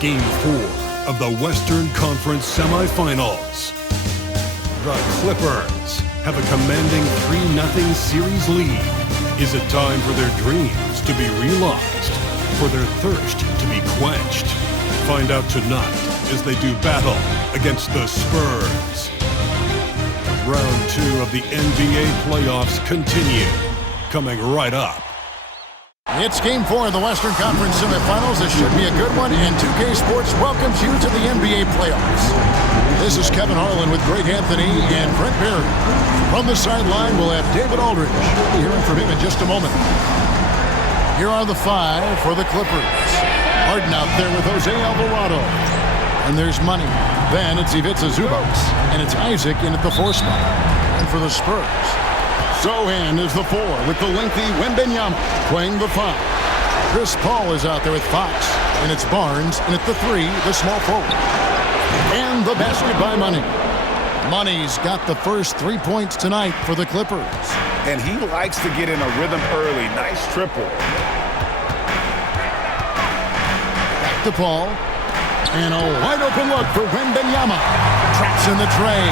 Game 4 of the Western Conference semifinals. The Clippers have a commanding 3-0 series lead. Is it time for their dreams to be realized? For their thirst to be quenched? Find out tonight as they do battle against the Spurs. Round 2 of the NBA playoffs continue. Coming right up. It's Game 4 of the Western Conference semifinals. This should be a good one, and 2K Sports welcomes you to the NBA playoffs. This is Kevin Harlan with Greg Anthony and Brent Barry. From the sideline, we'll have David Aldridge. We'll be hearing from him in just a moment. Here are the 5 for the Clippers. Harden out there with Jose Alvarado. And there's Money. Then it's Ivica Zubac. And it's Isaac in at the 4 spot. And for the Spurs, Sohan is the 4 with the lengthy Wemby playing the 5. Chris Paul is out there with Fox. And it's Barnes. And at the 3, the small forward. And the basket by Money. Money's got the first 3 points tonight for the Clippers. And he likes to get in a rhythm early. Nice triple. Back to Paul. And a wide open look for Wemby. Traps in the tray.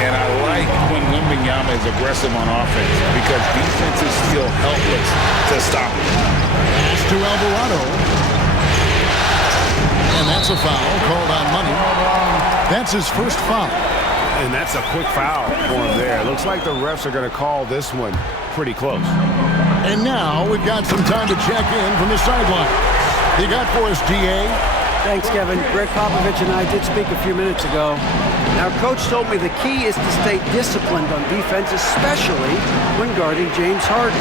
And I like when Wemby is aggressive on offense because defenses feel helpless to stop him. Pass to Alvarado. And that's a foul called on Money. That's his first foul. And that's a quick foul for him there. Looks like the refs are going to call this one pretty close. And now we've got some time to check in from the sideline. You got for us, DA? Thanks, Kevin. Greg Popovich and I did speak a few minutes ago. Our coach told me the key is to stay disciplined on defense, especially when guarding James Harden.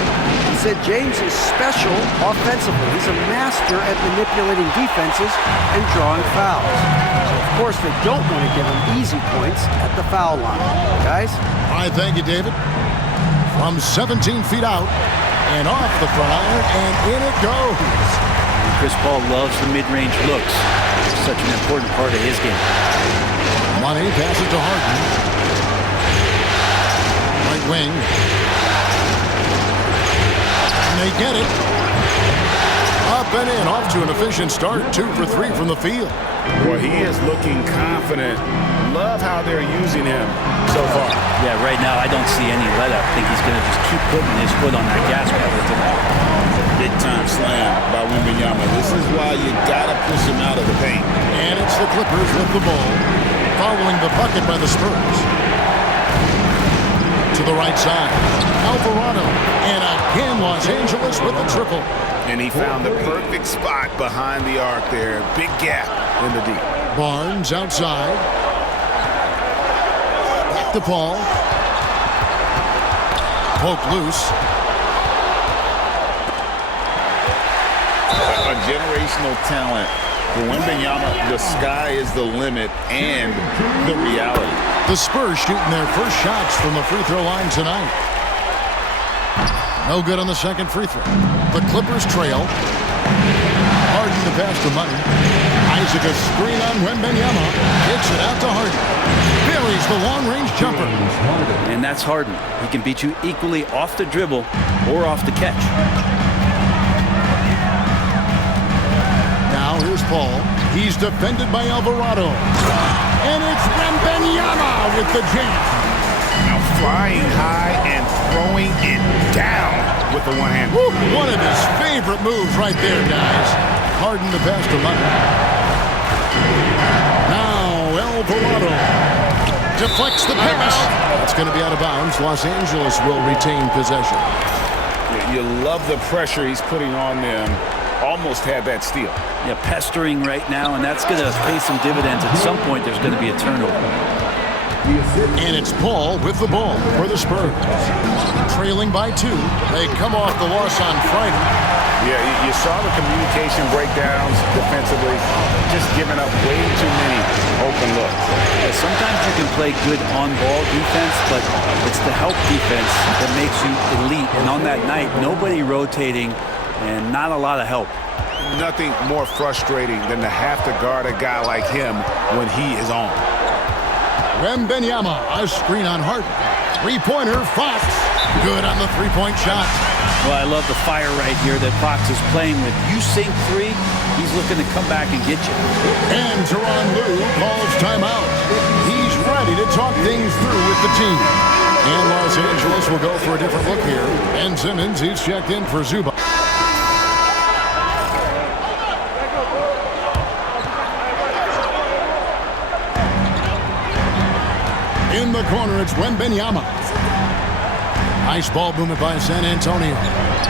He said James is special offensively. He's a master at manipulating defenses and drawing fouls. So, of course, they don't want to give him easy points at the foul line. Guys? All right, thank you, David. From 17 feet out and off the front iron, and in it goes. Chris Paul loves the mid-range looks. It's such an important part of his game. Money passes to Harden. Right wing. And they get it. Up and in. Off to an efficient start. 2 for 3 from the field. Well, he is looking confident. Love how they're using him so far. Yeah, right now I don't see any let-up. I think he's going to just keep putting his foot on that gas pedal tonight. Big-time slam by Wemby. This is why you got to push him out of the paint. And it's the Clippers with the ball, following the bucket by the Spurs. To the right side, Alvarado. And again, Los Angeles with the triple. And he found the perfect spot behind the arc there. Big gap in the deep. Barnes outside. Back to Paul. Poke loose. A generational talent. For Wemby, the sky is the limit and the reality. The Spurs shooting their first shots from the free throw line tonight. No good on the second free throw. The Clippers trail. Harden the pass to Money. Isaac a screen on Wemby. Kicks it out to Harden. Buries the long-range jumper. And that's Harden. He can beat you equally off the dribble or off the catch. Now here's Paul. He's defended by Alvarado. And it's Wemby with the jam. Now flying high and throwing it down with the one hand. Woo, one of his favorite moves right there, guys. Harden the pass to Money. Now Alvarado deflects the pass. It's going to be out of bounds. Los Angeles will retain possession. You love the pressure he's putting on them. Almost had that steal. Yeah, pestering right now, and that's going to pay some dividends. At some point, there's going to be a turnover. And it's Paul with the ball for the Spurs. Trailing by 2. They come off the loss on Friday. Yeah, you saw the communication breakdowns defensively. Just giving up way too many open looks. Yeah, sometimes you can play good on-ball defense, but it's the help defense that makes you elite. And on that night, nobody rotating and not a lot of help. Nothing more frustrating than to have to guard a guy like him when he is on. Wemby, a screen on Harden. Three-pointer, Fox. Good on the three-point shot. Well, I love the fire right here that Fox is playing with. You sink three, he's looking to come back and get you. And Tyronn Lue calls timeout. He's ready to talk things through with the team. And Los Angeles will go for a different look here. Ben Simmons, he's checked in for Zubac. In the corner, it's Wemby. Nice ball movement by San Antonio.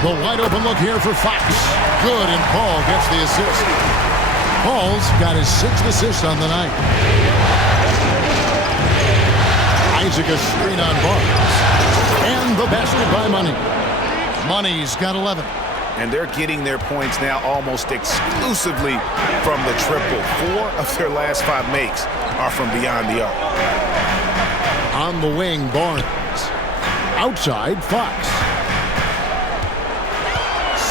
The wide open look here for Fox. Good, and Paul gets the assist. Paul's got his 6th assist on the night. Isaac a screen on Barnes. And the basket by Money. Money's got 11. And they're getting their points now almost exclusively from the triple. 4 of their last 5 makes are from beyond the arc. On the wing, Barnes. Outside, Fox.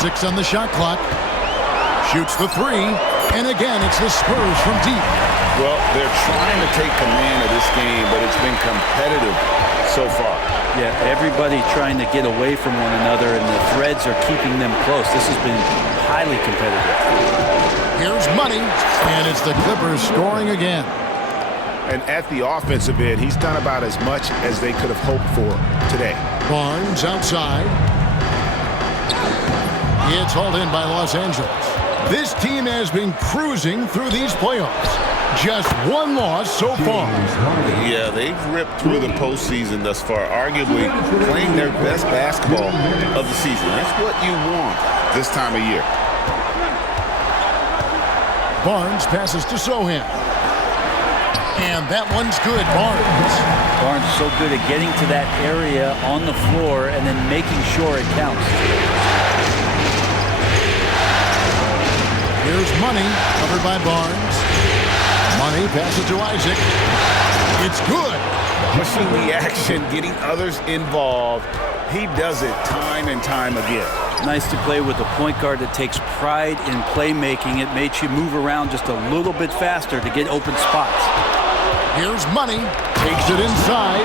6 on the shot clock. Shoots the 3. And again, it's the Spurs from deep. Well, they're trying to take command of this game, but it's been competitive so far. Yeah, everybody trying to get away from one another, and the threads are keeping them close. This has been highly competitive. Here's Money, and it's the Clippers scoring again. And at the offensive end, he's done about as much as they could have hoped for today. Barnes outside. It's hauled in by Los Angeles. This team has been cruising through these playoffs. Just 1 loss so far. Yeah, they've ripped through the postseason thus far, arguably playing their best basketball of the season. That's what you want this time of year. Barnes passes to Sohan. And that one's good, Barnes. Barnes is so good at getting to that area on the floor and then making sure it counts. Here's Money, covered by Barnes. Money passes to Isaac. It's good. Pushing the action, getting others involved. He does it time and time again. Nice to play with a point guard that takes pride in playmaking. It makes you move around just a little bit faster to get open spots. Here's Money. Takes it inside.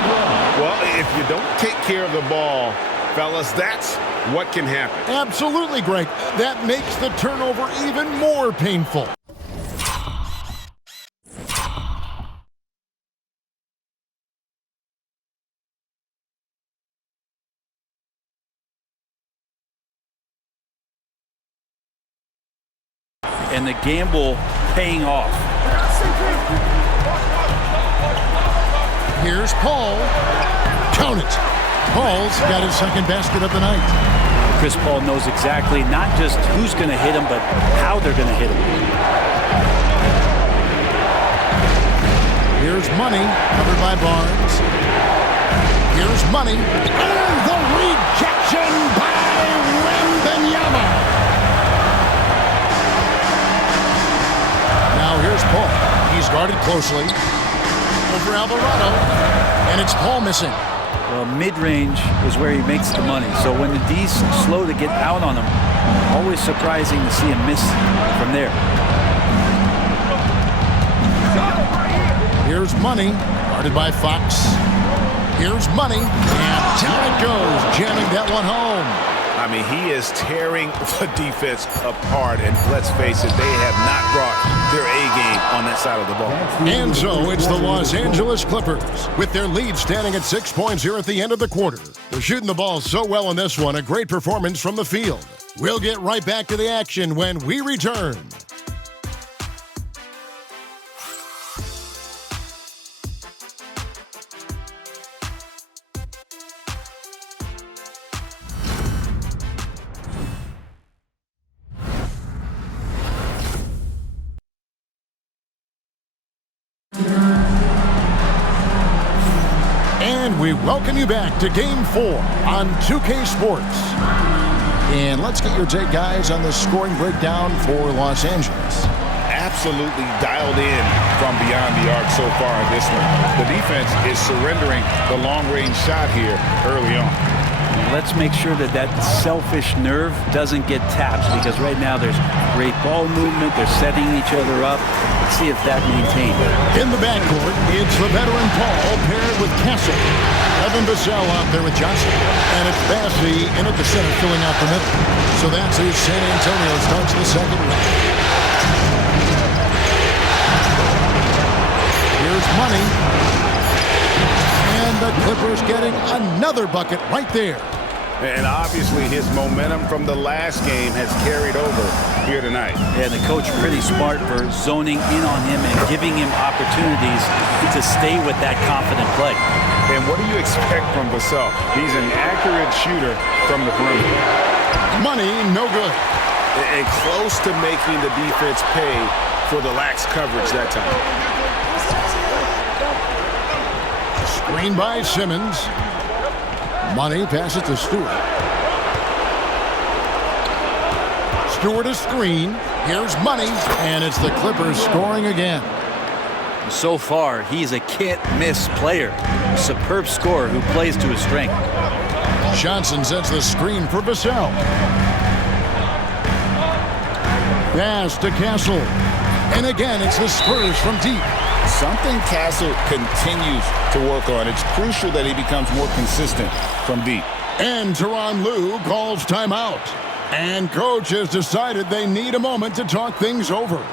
Well, if you don't take care of the ball, fellas, that's what can happen. Absolutely, Greg. That makes the turnover even more painful. And the gamble paying off. Here's Paul. Count it. Paul's got his 2nd basket of the night. Chris Paul knows exactly not just who's going to hit him, but how they're going to hit him. Here's Money, covered by Barnes. Here's Money. And the rejection by Wemby. Now here's Paul. He's guarded closely. Over Alvarado. And it's Paul missing. Well, mid-range is where he makes the money. So when the D's slow to get out on him, always surprising to see him miss from there. Here's Money, guarded by Fox. Here's Money, and down it goes, jamming that one home. I mean, he is tearing the defense apart, and let's face it, they have not brought their A-game on that side of the ball. And so it's the Los Angeles Clippers, with their lead standing at 6 points here at the end of the quarter. They're shooting the ball so well in this one, a great performance from the field. We'll get right back to the action when we return. And we welcome you back to Game 4 on 2K Sports. And let's get your take, guys, on the scoring breakdown for Los Angeles. Absolutely dialed in from beyond the arc so far in this one. The defense is surrendering the long-range shot here early on. Let's make sure that that selfish nerve doesn't get tapped, because right now there's great ball movement. They're setting each other up. Let's see if that maintains. In the backcourt, it's the veteran Paul paired with Castle. A Devin Vassell out there with Johnson. And it's Bassey in at the center, filling out the middle. So that's who San Antonio starts the second round. Here's Money. And the Clippers getting another bucket right there. And obviously his momentum from the last game has carried over here tonight. Yeah, the coach pretty smart for zoning in on him and giving him opportunities to stay with that confident play. And what do you expect from Vassell? He's an accurate shooter from the perimeter. Money, no good. And close to making the defense pay for the lax coverage that time. Screen by Simmons. Money passes to Stewart. Stewart a screen. Here's Money. And it's the Clippers scoring again. So far, he's a can't-miss player. A superb scorer who plays to his strength. Johnson sets the screen for Vassell. Pass to Castle. And again, it's the Spurs from deep. Something Castle continues to work on. It's crucial that he becomes more consistent from deep. And Tyronn Lue calls timeout. And coach has decided they need a moment to talk things over.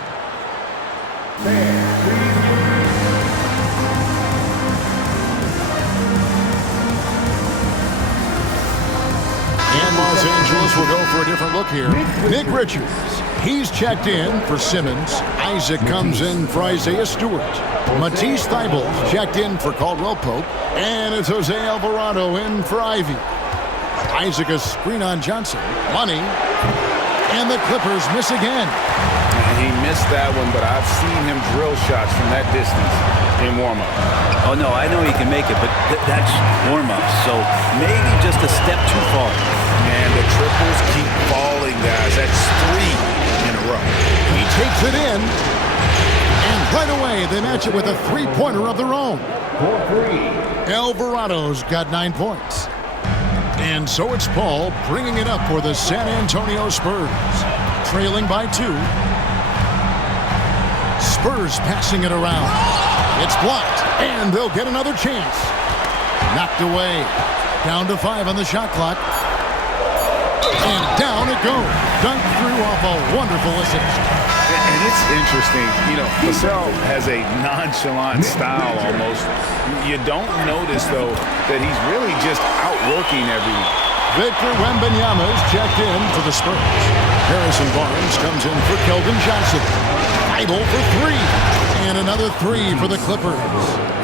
And Los Angeles will go for a different look here. Nick Richards. He's checked in for Simmons. Isaac comes in for Isaiah Stewart. Matisse Thybulle checked in for Caldwell Pope. And it's Jose Alvarado in for Ivy. Isaac a screen on Johnson. Money. And the Clippers miss again. He missed that one, but I've seen him drill shots from that distance in warm-up. Oh, no, I know he can make it, but that's warm-up. So maybe just a step too far. And the triples keep falling, guys. That's 3 in a row. He takes it in. And right away, they match it with a three-pointer of their own. Alvarado's got 9 points. And so it's Paul bringing it up for the San Antonio Spurs. Trailing by 2. Spurs passing it around. It's blocked. And they'll get another chance. Knocked away. Down to 5 on the shot clock. And down it goes. Dunked through off a wonderful assist. And it's interesting, you know, Vassell has a nonchalant style almost. You don't notice, though, that he's really just outworking everyone. Victor Wembanyama's checked in for the Spurs. Harrison Barnes comes in for Keldon Johnson. Idle for 3. And another 3 for the Clippers.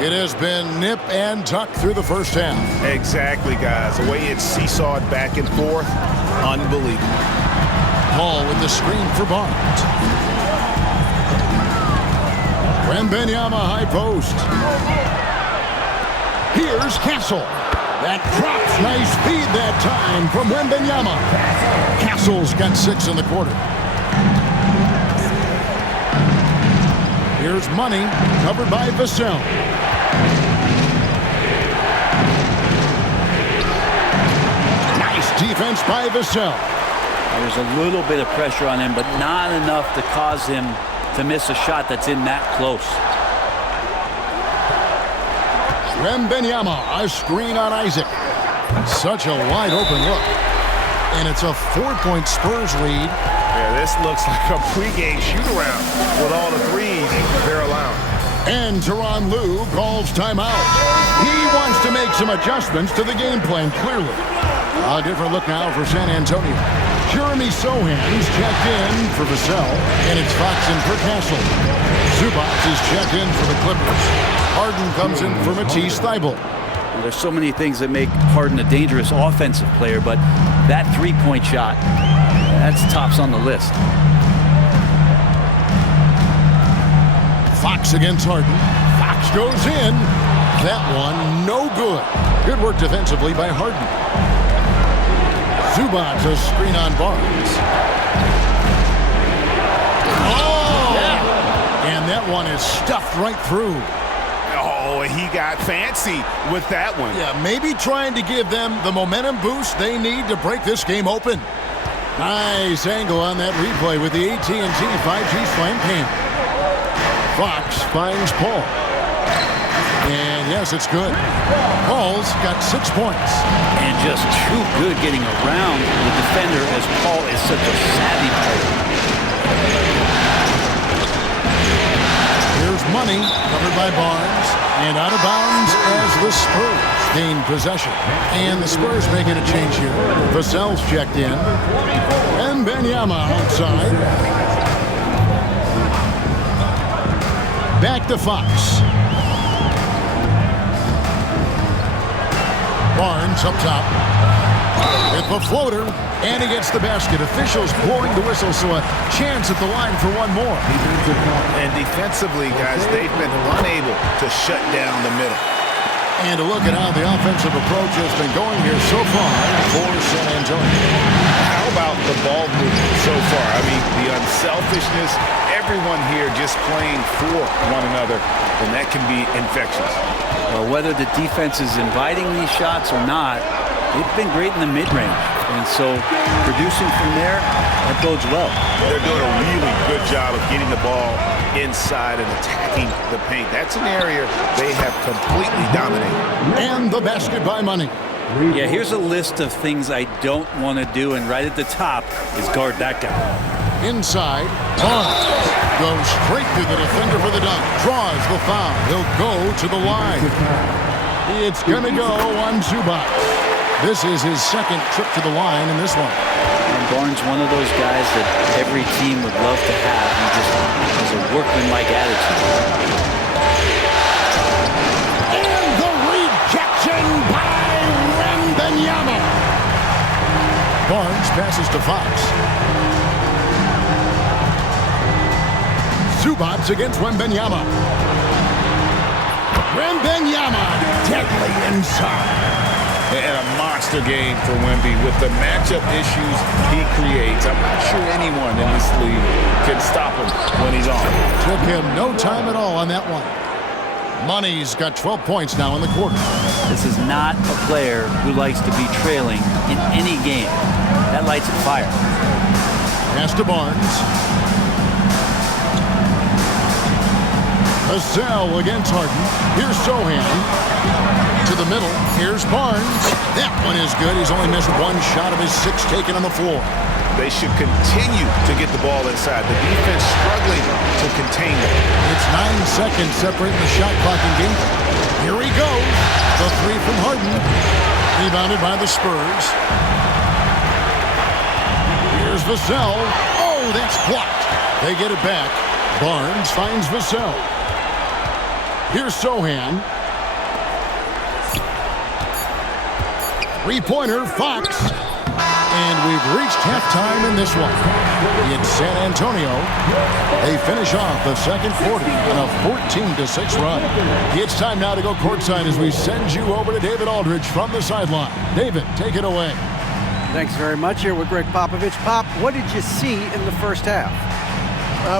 It has been nip and tuck through the first half. Exactly, guys. The way it's seesawed back and forth, unbelievable. Paul with the screen for Barnes. Wembanyama high post. Here's Castle. That drops. Nice feed that time from Wembanyama. Castle's got 6 in the quarter. Here's Money, covered by Vassell. Nice defense by Vassell. There's a little bit of pressure on him, but not enough to cause him to miss a shot that's in that close. Wembanyama, a screen on Isaac. Such a wide open look. And it's a 4-point Spurs lead. Yeah, this looks like a pregame shoot-around with all the threes they're allowing. And Tyronn Lue calls timeout. He wants to make some adjustments to the game plan, clearly. A different look now for San Antonio. Jeremy Sohan's checked in for Vassell, and it's Fox in for Castle. Zubac is checked in for the Clippers. Harden comes in for Matisse Thybulle. There's so many things that make Harden a dangerous offensive player, but that three-point shot, that's tops on the list. Fox against Harden. Fox goes in. That one, no good. Good work defensively by Harden. Zubac a screen on Barnes. Oh! Yeah. And that one is stuffed right through. Oh, he got fancy with that one. Yeah, maybe trying to give them the momentum boost they need to break this game open. Nice angle on that replay with the AT&T 5G Slam cam. Fox finds Paul. And yes, it's good. Paul's got 6 points. And just too good getting around the defender, as Paul is such a savvy player. Here's Money, covered by Barnes, and out of bounds as the Spurs gain possession. And the Spurs making a change here. Vassell's checked in. And Wembanyama outside. Back to Fox. Barnes up top. With the floater, and he gets the basket. Officials blowing the whistle, so a chance at the line for one more. And defensively, guys, they've been unable to shut down the middle. And a look at how the offensive approach has been going here so far for San Antonio. How about the ball movement so far? I mean, the unselfishness, everyone here just playing for one another, and that can be infectious. Well, whether the defense is inviting these shots or not, they've been great in the mid-range. And so producing from there, that bodes well. They're doing a really good job of getting the ball inside and attacking the paint. That's an area they have completely dominated. And the basket by Money. Yeah, here's a list of things I don't want to do, and right at the top is guard that guy. Inside, Barnes goes straight to the defender for the dunk. Draws the foul. He'll go to the line. It's going to go on Zubac. This is his second trip to the line in this one. And Barnes, one of those guys that every team would love to have. He just has a workmanlike attitude. And the rejection by Wembanyama. Barnes passes to Fox. Zubac against Wembanyama. Wembanyama deadly inside. And a monster game for Wemby with the matchup issues he creates. I'm not sure anyone in this league can stop him when he's on. Took him no time at all on that one. Money's got 12 points now in the quarter. This is not a player who likes to be trailing in any game. That lights a fire. Pass to Barnes. Vassell against Harden. Here's Sohan. To the middle. Here's Barnes. That one is good. He's only missed one shot of his 6 taken on the floor. They should continue to get the ball inside. The defense struggling to contain them. It's 9 seconds separating the shot clock and game. Here he goes. The 3 from Harden. Rebounded by the Spurs. Here's Vassell. Oh, that's blocked. They get it back. Barnes finds Vassell. Here's Sohan. 3-pointer, Fox. And we've reached halftime in this one. In San Antonio, they finish off the second quarter on a 14-6 run. It's time now to go courtside as we send you over to David Aldridge from the sideline. David, take it away. Thanks very much. Here with Greg Popovich. Pop, what did you see in the first half?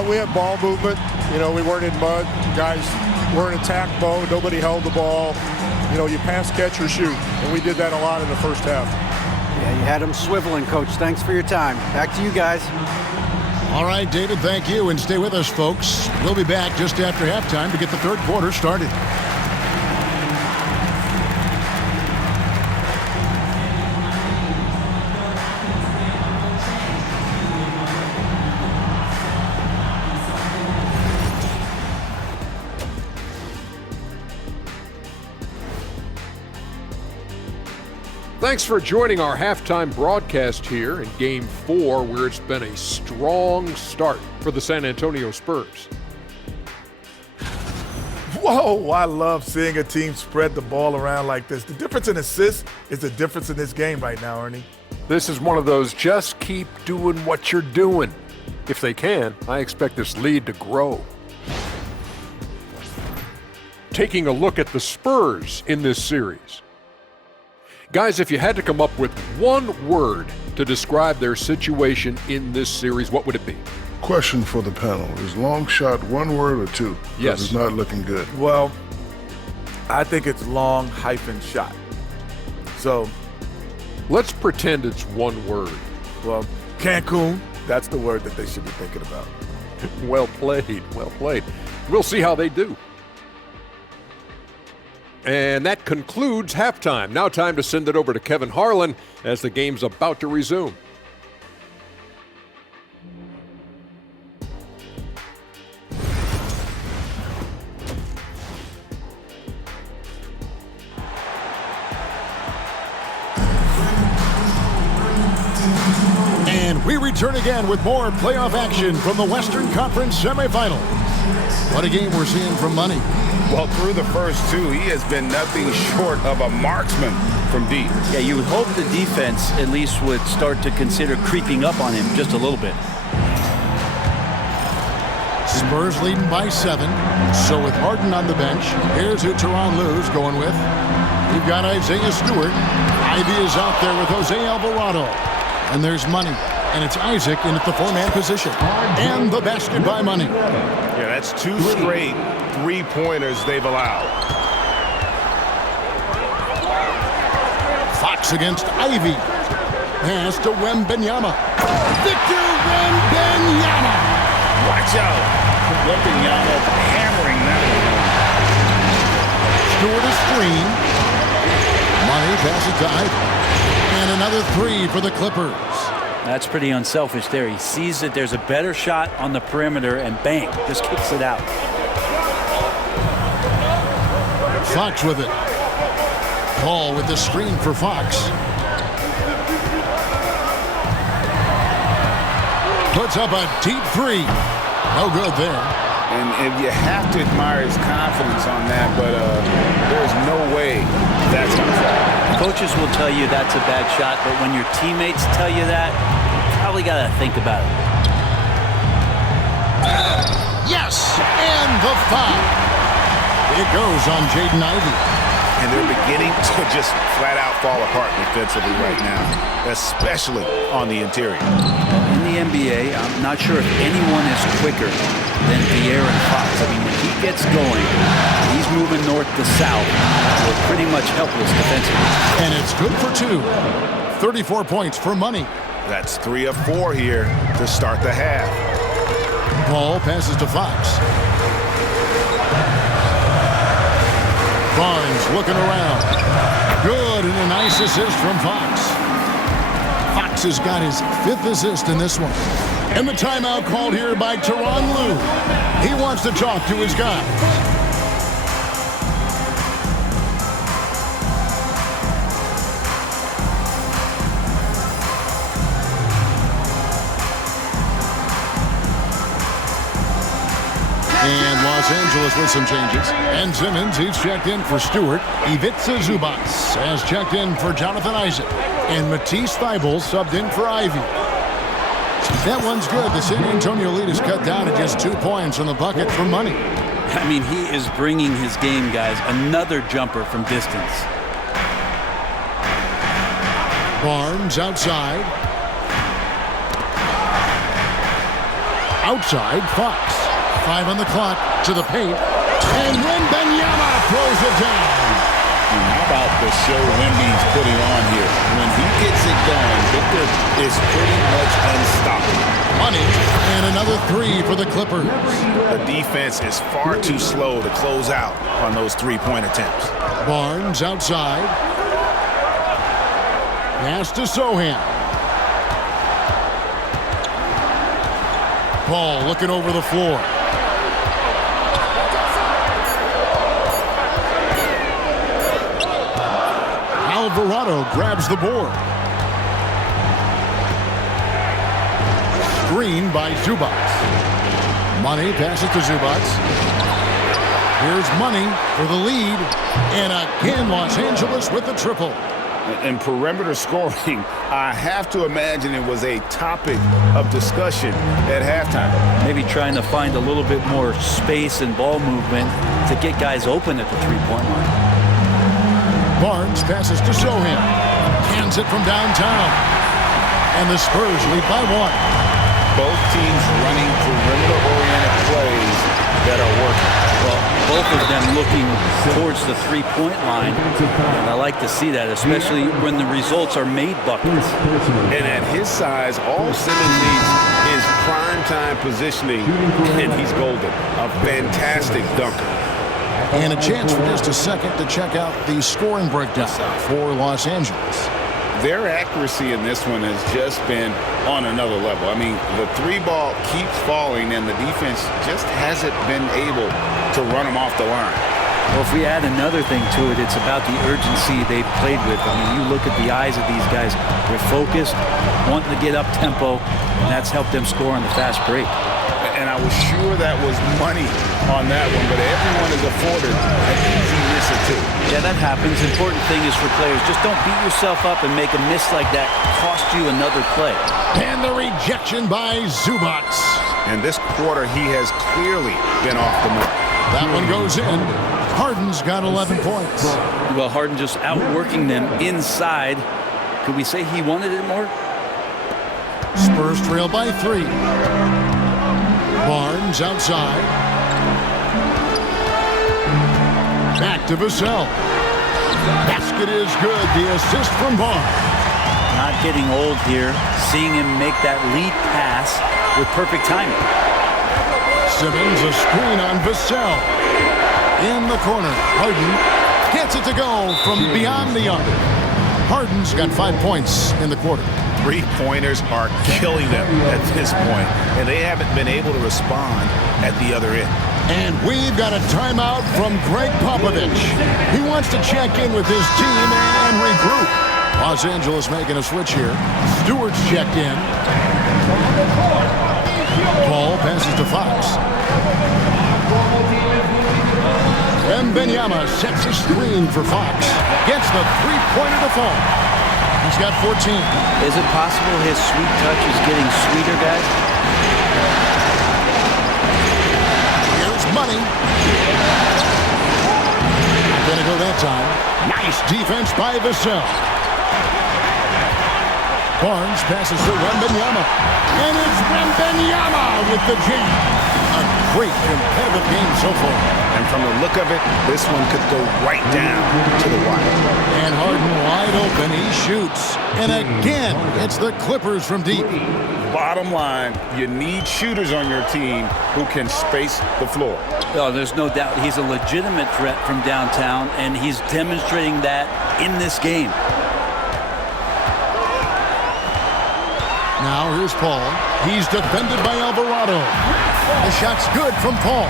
We had ball movement. You know, we weren't in mud. Guys were in attack mode. Nobody held the ball. You know, you pass, catch, or shoot. And we did that a lot in the first half. Yeah, you had them swiveling, Coach. Thanks for your time. Back to you guys. All right, David, thank you. And stay with us, folks. We'll be back just after halftime to get the third quarter started. Thanks for joining our halftime broadcast here in Game 4, where it's been a strong start for the San Antonio Spurs. Whoa, I love seeing a team spread the ball around like this. The difference in assists is the difference in this game right now, Ernie. This is one of those just keep doing what you're doing. If they can, I expect this lead to grow. Taking a look at the Spurs in this series. Guys, if you had to come up with one word to describe their situation in this series, what would it be? Question for the panel. Is long shot one word or two? Yes. It's not looking good. Well, I think it's long hyphen shot. So, let's pretend it's one word. Well, Cancun, that's the word that they should be thinking about. Well played, well played. We'll see how they do. And that concludes halftime. Now time to send it over to Kevin Harlan as the game's about to resume. And we return again with more playoff action from the Western Conference semifinals. What a game we're seeing from Money. Well, through the first two, he has been nothing short of a marksman from deep. Yeah, you would hope the defense at least would start to consider creeping up on him just a little bit. Spurs leading by 7. So with Harden on the bench, here's who Tyronn Lue's going with. We've got Isaiah Stewart. Ivy is out there with Jose Alvarado. And there's Money. And it's Isaac in at the 4-man position. And the basket by Money. Yeah, that's 2 straight three-pointers they've allowed. Fox against Ivy. Pass to Wembenyama. Victor Wembenyama. Watch out. Wembenyama hammering that one. Stewart a screen. Money passes to Ivy. And another 3 for the Clippers. That's pretty unselfish there. He sees that there's a better shot on the perimeter and bang, just kicks it out. Fox with it. Paul with the screen for Fox. Puts up a deep 3. No good there. And you have to admire his confidence on that, but there's no way that's going to fall. Coaches will tell you that's a bad shot, but when your teammates tell you that, you probably got to think about it. Yes! And the foul. It goes on Jaden Ivey. And they're beginning to just flat out fall apart defensively right now, especially on the interior. In the NBA, I'm not sure if anyone is quicker than De'Aaron Fox. I mean, when he gets going, he's moving north to south. We're pretty much helpless defensively. And it's good for 2. 34 points for Money. That's 3 of 4 here to start the half. Paul passes to Fox. Barnes looking around. Good, and a nice assist from Fox. Fox has got his 5th assist in this one. And the timeout called here by Tyronn Lue. He wants to talk to his guys. And Los Angeles with some changes. And Simmons, he's checked in for Stewart. Ivica Zubac has checked in for Jonathan Isaac. And Matisse Thybulle subbed in for Ivy. That one's good. The San Antonio lead is cut down to just 2 points on the bucket for Money. I mean, he is bringing his game, guys. Another jumper from distance. Barnes outside. Outside, Fox. 5 on the clock, to the paint, and Wembenyama throws it down. And how about the show Wemby's putting on here? When he gets it going, Victor is pretty much unstoppable. Money, and another 3 for the Clippers. The defense is far too slow to close out on those 3-point attempts. Barnes outside. Pass to Sohan. Paul looking over the floor. Alvarado grabs the board. Screen by Zubac. Money passes to Zubac. Here's Money for the lead. And again, Los Angeles with the triple. And perimeter scoring, I have to imagine it was a topic of discussion at halftime. Maybe trying to find a little bit more space and ball movement to get guys open at the 3-point line. Barnes passes to Sohan. Hands it from downtown. And the Spurs lead by 1. Both teams running perimeter-oriented plays that are working. Well, both of them looking towards the 3-point line. And I like to see that, especially when the results are made buckets. And at his size, all Simmons needs is prime-time positioning, and he's golden. A fantastic dunker. And a chance for just a second to check out the scoring breakdown for Los Angeles. Their accuracy in this one has just been on another level. I mean, the three ball keeps falling, and the defense just hasn't been able to run them off the line. Well, if we add another thing to it, it's about the urgency they've played with. I mean, you look at the eyes of these guys. They're focused, wanting to get up tempo, and that's helped them score on the fast break. And I was sure that was money on that one, but everyone is afforded an easy miss or two. Yeah, that happens. Important thing is for players, just don't beat yourself up and make a miss like that cost you another play. And the rejection by Zubac. And this quarter, he has clearly been off the mark. That one goes in. Harden's got 11 points. Well, Harden just outworking them inside. Could we say he wanted it more? Spurs trail by 3. Barnes outside. Back to Vassell. Basket is good. The assist from Barnes. Not getting old here. Seeing him make that lead pass with perfect timing. Simmons a screen on Vassell. In the corner. Harden gets it to go from beyond the arc. Harden's got 5 points in the quarter. Three-pointers are killing them at this point, and they haven't been able to respond at the other end. And we've got a timeout from Greg Popovich. He wants to check in with his team and regroup. Los Angeles making a switch here. Stewart's checked in. Paul passes to Fox. Wemby sets a screen for Fox. Gets the three-pointer to fall. He's got 14. Is it possible his sweet touch is getting sweeter, guys? Here's Money. Gonna go that time. Nice defense by Vassell. Barnes passes to Wembanyama. And it's Wembanyama with the jam. A great competitive game so far. And from the look of it, this one could go right down to the wire. And Harden wide open. He shoots. And again, it's the Clippers from deep. Bottom line, you need shooters on your team who can space the floor. Oh, there's no doubt he's a legitimate threat from downtown, and he's demonstrating that in this game. Now here's Paul. He's defended by Alvarado. The shot's good from Paul.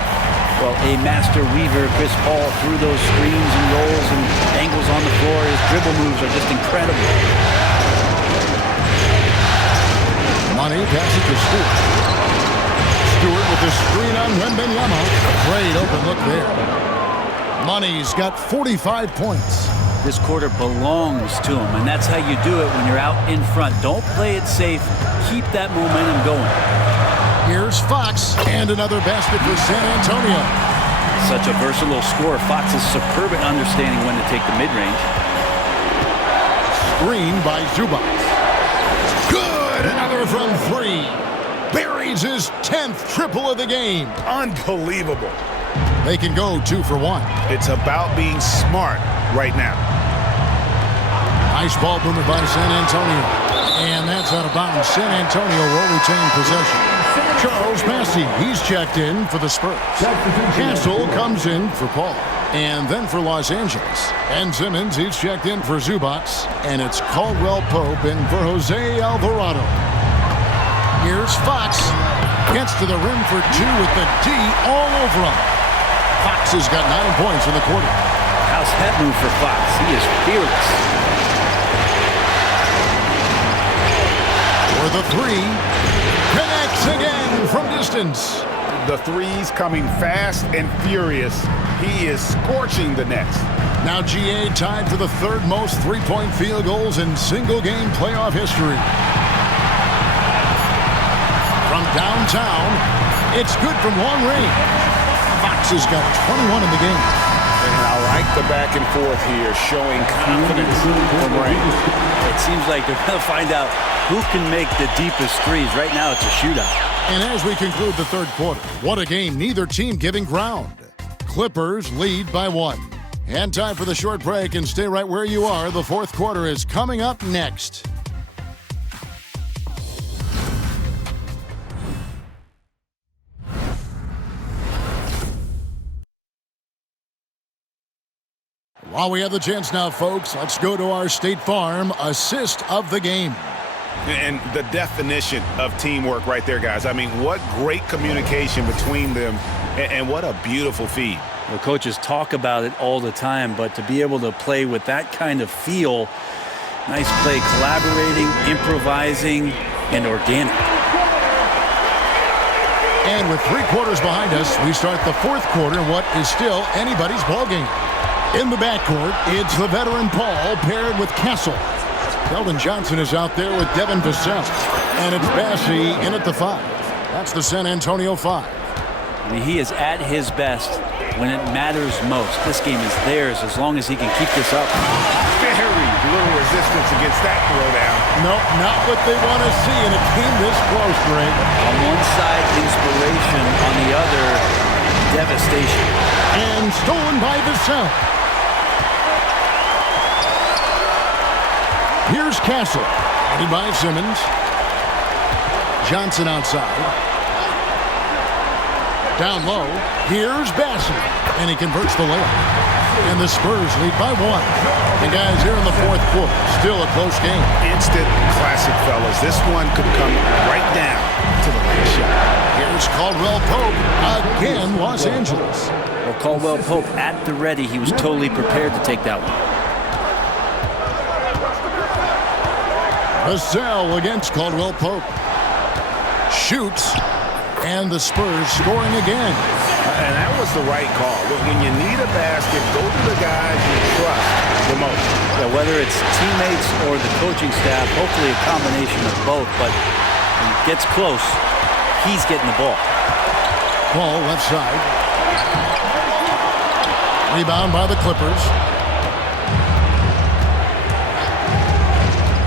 Well, a master weaver, Chris Paul, through those screens and rolls and angles on the floor. His dribble moves are just incredible. Money passes to Stewart. Stewart with the screen on Wembanyama. A great open look there. Money's got 45 points. This quarter belongs to him, and that's how you do it when you're out in front. Don't play it safe. Keep that momentum going. Here's Fox, and another basket for San Antonio. Such a versatile scorer. Fox is superb at understanding when to take the mid-range. Screen by Zubac. Good! Another from 3. Buries his 10th triple of the game. Unbelievable. They can go 2 for 1. It's about being smart right now. Nice ball movement by San Antonio. And that's out of bounds. San Antonio will retain possession. Charles Massey, he's checked in for the Spurs. Castle comes in for Paul. And then for Los Angeles. Ben Simmons, he's checked in for Zubac. And it's Caldwell Pope in for Jose Alvarado. Here's Fox. Gets to the rim for 2 with the D all over him. Fox has got 9 points in the quarter. How's that move for Fox? He is fearless. For the 3. Connects again from distance. The threes coming fast and furious. He is scorching the nets. Now GA tied for the 3rd most three-point field goals in single-game playoff history. From downtown, it's good from long range. Fox has got 21 in the game. And I like the back and forth here, showing confidence from range. It seems like they're going to find out who can make the deepest threes. Right now, it's a shootout. And as we conclude the 3rd quarter, what a game, neither team giving ground. Clippers lead by 1. And time for the short break, and stay right where you are. The 4th quarter is coming up next. While we have the chance now, folks, let's go to our State Farm assist of the game. And the definition of teamwork right there, guys. I mean, what great communication between them, and what a beautiful feed. Well, coaches talk about it all the time, but to be able to play with that kind of feel, nice play, collaborating, improvising, and organic. And with 3 quarters behind us, we start the 4th quarter, what is still anybody's ballgame. In the backcourt, it's the veteran Paul paired with Castle. Keldon Johnson is out there with Devin Vassell. And it's Bassey in at the 5. That's the San Antonio 5. I mean, he is at his best when it matters most. This game is theirs as long as he can keep this up. Very little resistance against that throwdown. No, not what they want to see, and it came this close, Greg. On one side, inspiration. On the other, devastation. And stolen by Vassell. Here's Castle. Headed by Simmons. Johnson outside. Down low. Here's Bassey. And he converts the layup. And the Spurs lead by 1. And guys, here in the 4th quarter, still a close game. Instant classic, fellas. This one could come right down to the last shot. Here's Caldwell Pope. Again, Los Angeles. Well, Caldwell Pope at the ready. He was totally prepared to take that one. Vassell against Caldwell Pope. Shoots. And the Spurs scoring again. And that was the right call. When you need a basket, go to the guys you trust the most. Yeah, whether it's teammates or the coaching staff, hopefully a combination of both. But when it gets close, he's getting the ball. Ball left side. Rebound by the Clippers.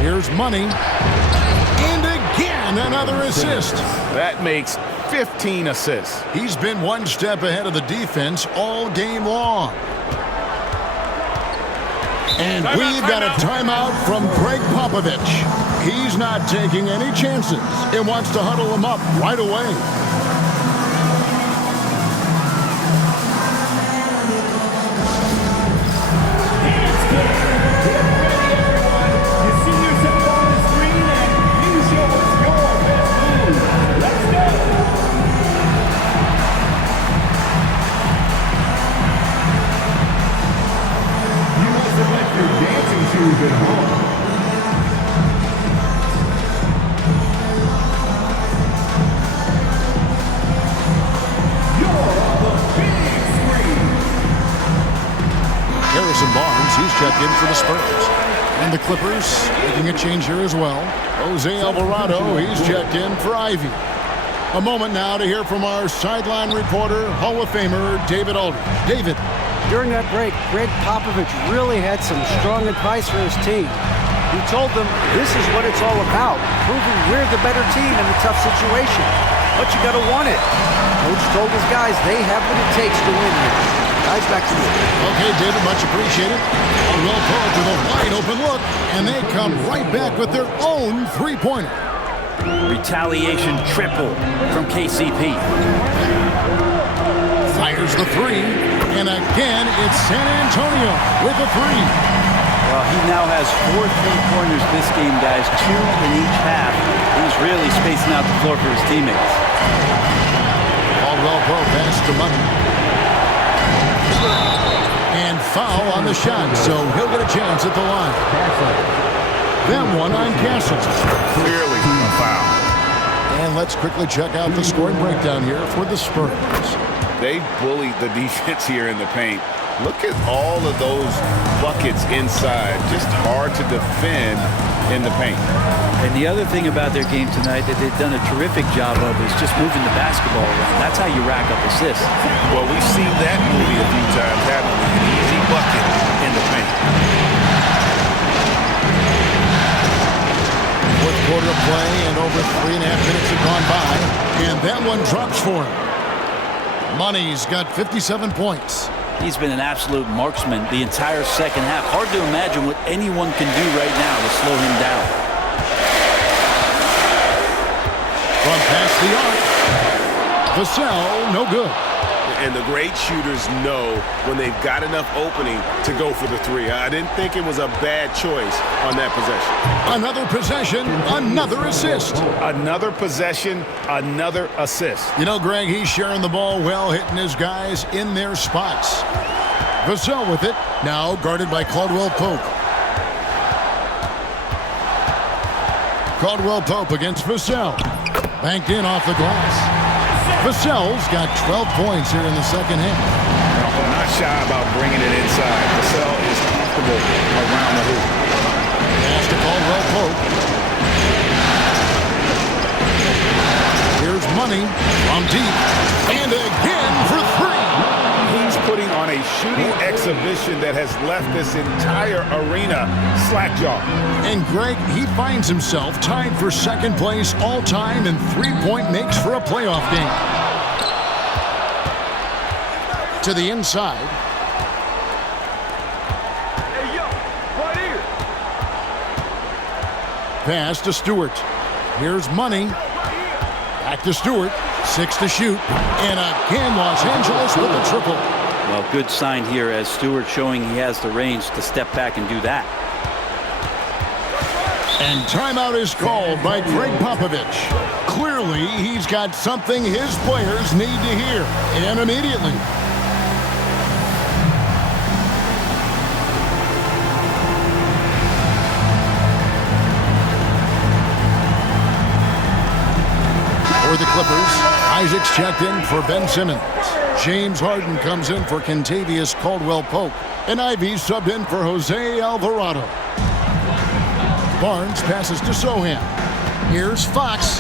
Here's Money. And again, another assist. That makes 15 assists. He's been one step ahead of the defense all game long. And we've got a timeout from Greg Popovich. He's not taking any chances and wants to huddle him up right away. He's checked in for the Spurs. And the Clippers making a change here as well. Jose Alvarado, he's checked in for Ivy. A moment now to hear from our sideline reporter, Hall of Famer David Aldridge. David. During that break, Greg Popovich really had some strong advice for his team. He told them this is what it's all about, proving we're the better team in a tough situation. But you got to want it. Coach told his guys they have what it takes to win here. Guys, back to you. Okay, David, much appreciated. Well pulled with a wide open look, and they come right back with their own three-pointer. Retaliation triple from KCP. Fires the 3, and again it's San Antonio with a 3. Well, he now has 4 3-pointers this game, guys, 2 in each half. He's really spacing out the floor for his teammates. Caldwell Pope pass to Money. And foul on the shot, so he'll get a chance at the line. Then one on Castle. Clearly a foul. And let's quickly check out the scoring breakdown here for the Spurs. They bullied the defense here in the paint. Look at all of those buckets inside. Just hard to defend in the paint. And the other thing about their game tonight that they've done a terrific job of is just moving the basketball around. That's how you rack up assists. Well, we've seen that movie a few times, haven't we? An easy bucket in the paint. Fourth quarter of play, and over 3.5 minutes have gone by. And that one drops for him. Money's got 57 points. He's been an absolute marksman the entire second half. Hard to imagine what anyone can do right now to slow him down. From past the arc. Vassell, no good. And the great shooters know when they've got enough opening to go for the three. I didn't think it was a bad choice on that possession. Another possession, another assist. Another possession, another assist. You know, Greg, he's sharing the ball well, hitting his guys in their spots. Vassell with it, now guarded by Caldwell Pope. Caldwell Pope against Vassell. Banked in off the glass. Vassell's got 12 points here in the second half. I'm not shy about bringing it inside. Vassell is comfortable around the hoop. Pass to Caldwell Pope. Here's Money from deep. And again for three. He's putting on a shooting exhibition that has left this entire arena slack-jawed. And Greg, he finds himself tied for second place all-time in three-point makes for a playoff game. To the inside. Hey, yo, right here. Pass to Stewart. Here's Money. Back to Stewart. 6 to shoot. And again, Los Angeles with a triple. Well, good sign here as Stewart showing he has the range to step back and do that. And timeout is called by Greg Popovich. Clearly, he's got something his players need to hear, and immediately. For the Clippers, Isaac's checked in for Ben Simmons. James Harden comes in for Kentavious Caldwell-Pope. And Ivy subbed in for Jose Alvarado. Barnes passes to Sohan. Here's Fox.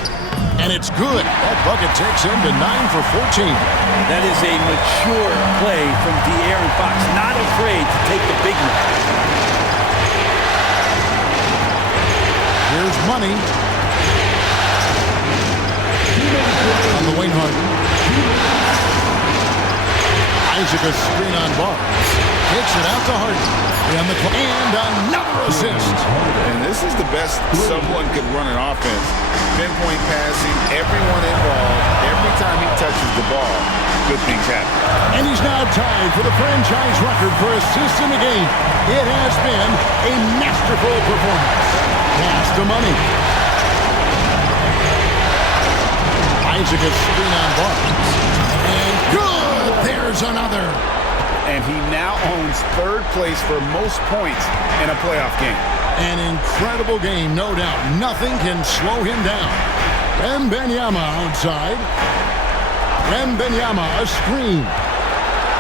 And it's good. That bucket takes him to 9 for 14. That is a mature play from De'Aaron Fox. Not afraid to take the big one. Here's Money. On the wing, Harden. Isaac a screen on Barnes. Takes it out to Harden. And another assist. And this is the best someone could run an offense. Pinpoint passing, everyone involved. Every time he touches the ball, good things happen. And he's now tied for the franchise record for assists in the game. It has been a masterful performance. Pass to Money. Isaac a screen on Barnes. And good! There's another. And he now owns third place for most points in a playoff game. An incredible game, no doubt. Nothing can slow him down. Wembenyama outside. Wembenyama a screen.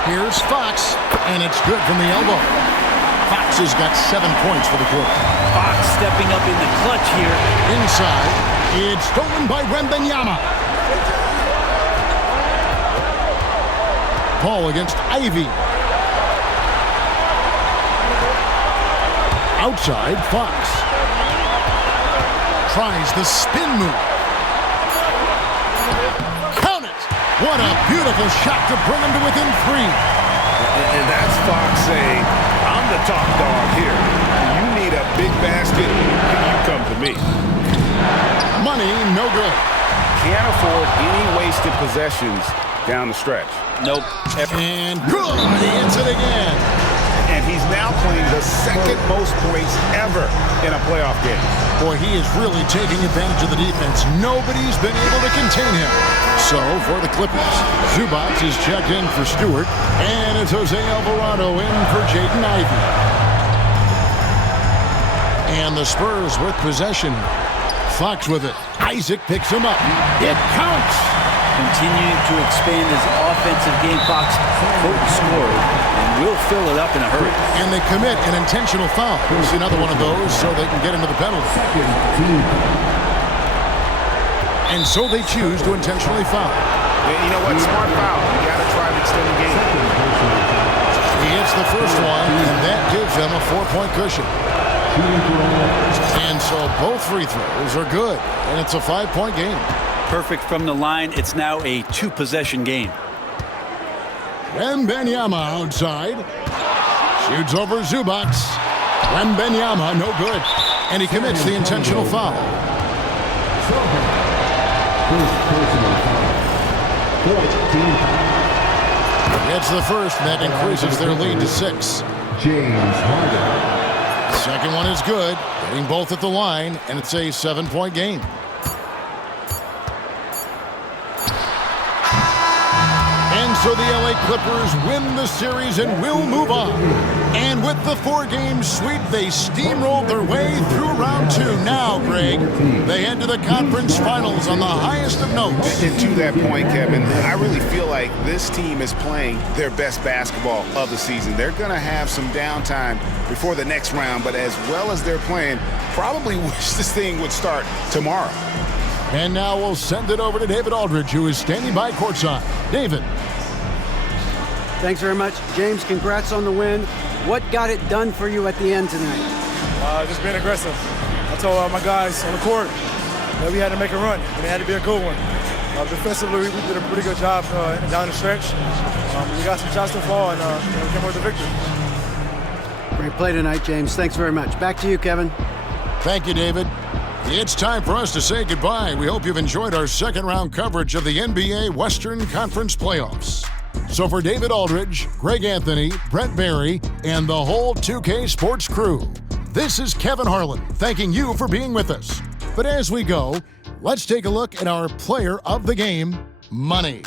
Here's Fox, and it's good from the elbow. Fox has got 7 points for the quarter. Fox stepping up in the clutch here. Inside, it's stolen by Wembenyama. Paul against Ivy. Outside, Fox. Tries the spin move. Count it! What a beautiful shot to bring him to within 3. And that's Fox saying, I'm the top dog here. You need a big basket, you come to me. Money, no good. Can't afford any wasted possessions down the stretch. Nope. And good! He hits it again. And he's now playing the second most points ever in a playoff game. Boy, he is really taking advantage of the defense. Nobody's been able to contain him. So, for the Clippers, Zubac is checked in for Stewart, and it's Jose Alvarado in for Jaden Ivey. And the Spurs with possession. Fox with it. Isaac picks him up. It counts! Continuing to expand his offensive game, Fox, potent scorer, and will fill it up in a hurry. And they commit an intentional foul. Here's another one of those so they can get into the penalty. And so they choose to intentionally foul. You know what? Smart foul. You got to try to extend the game. He hits the first one, and that gives them a 4-point cushion. And so both free throws are good, and it's a 5-point game. Perfect from the line. It's now a 2-possession game. Wembenyama outside. Shoots over Zubac. Wembenyama, no good. And he commits the intentional foul. It's the first, and that increases their lead to 6. James Harden. Second one is good, getting both at the line, and it's a 7-point game. And so the LA Clippers win the series and will move on. And with the 4-game sweep, they steamrolled their way through round 2. Now, Greg, they head to the conference finals on the highest of notes. And to that point, Kevin, I really feel like this team is playing their best basketball of the season. They're going to have some downtime before the next round, but as well as they're playing, probably wish this thing would start tomorrow. And now we'll send it over to David Aldridge, who is standing by courtside. David. Thanks very much. James, congrats on the win. What got it done for you at the end tonight? Just being aggressive. I told my guys on the court that we had to make a run, and it had to be a good one. Defensively, we did a pretty good job down the stretch. We got some shots to fall, and we came with the victory. Great play tonight, James. Thanks very much. Back to you, Kevin. Thank you, David. It's time for us to say goodbye. We hope you've enjoyed our second-round coverage of the NBA Western Conference Playoffs. So for David Aldridge, Greg Anthony, Brent Barry, and the whole 2K Sports crew, this is Kevin Harlan thanking you for being with us. But as we go, let's take a look at our player of the game, Money.